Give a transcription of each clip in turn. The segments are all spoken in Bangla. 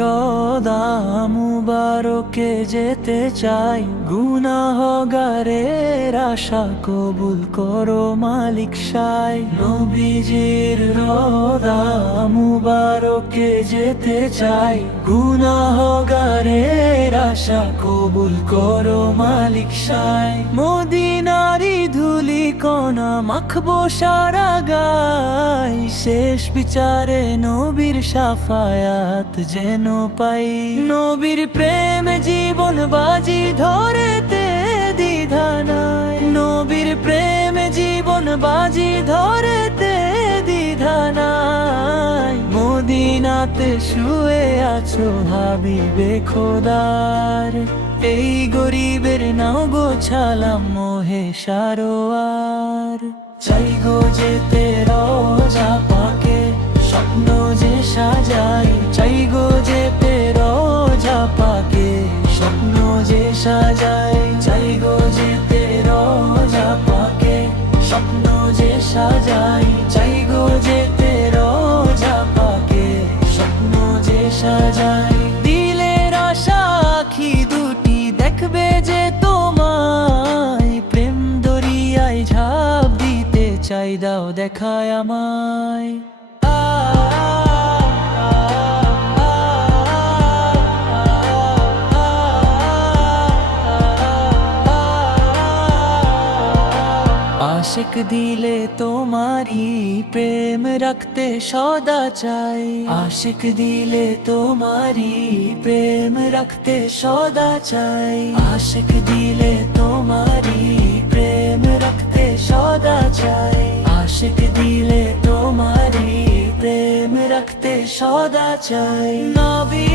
রোদা মুবারকে যেতে চাই, গুনাহগারের আশা কবুল করো মালিক সাই। নবীজির রোদা মুবারকে যেতে চাই, গুনাহগারের আশা কবুল করো মালিক সাই। মদিনারি ধুলি কণা মাখবো সারা গাই, শেষ বিচারে নবীর শাফায়াত যেন পাই। নবীর প্রেমে জীবন বাজি ধরেতে দ্বিধা নাই, নবীর প্রেমে জীবন বাজি ধরেতে দ্বিধা নাই। মদিনাতে শুয়ে আছো হাবিবে খোদার, এই গরিবের নাও গোছালাম মোহে সারোয়ার। চাই গো যেতে রোজা পাকে, স্বপ্ন যে সাজাই। চাই গো যেতে রোজা পাকে, স্বপ্ন যে সাজাই। চাই গো যেতে রোজা পাকে, স্বপ্ন যে সাজাই। চাই গো যেতে রোজা পাকে, স্বপ্ন যে সাজাই। দিলের আশা আঁখি দুটি দেখবে যে তোমায়, প্রেম দরিয়ায় ঝাঁপ দিতে চাই, দাও দেখায় আমায়। আশিক দিলে তোমারি প্রেম রাখতে সদা চাই, আশিক দিলে তোমারি প্রেম রাখতে সদা চাই। আশিক দিলে তোমারি প্রেম রাখতে সদা চাই, আশিক দিলে তোমারি প্রেম রাখতে সদা চাই। নবী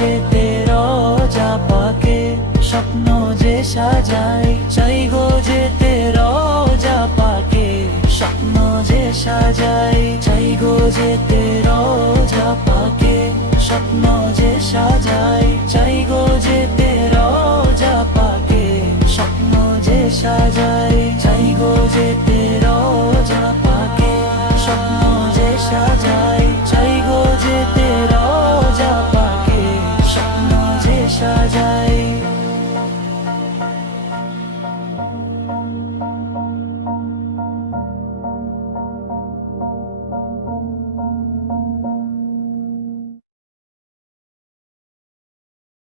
যেতে রোজা পাকে, স্বপ্ন যে সাজাই। চাই গো যেতে রোজা পাকে, স্বপ্ন যে সাজাই। চাই গো যেতে রোজা পাকে, স্বপ্ন যে সাজাই। চাই গো যেতে রোজা পাকে, স্বপ্ন যে সাজাই।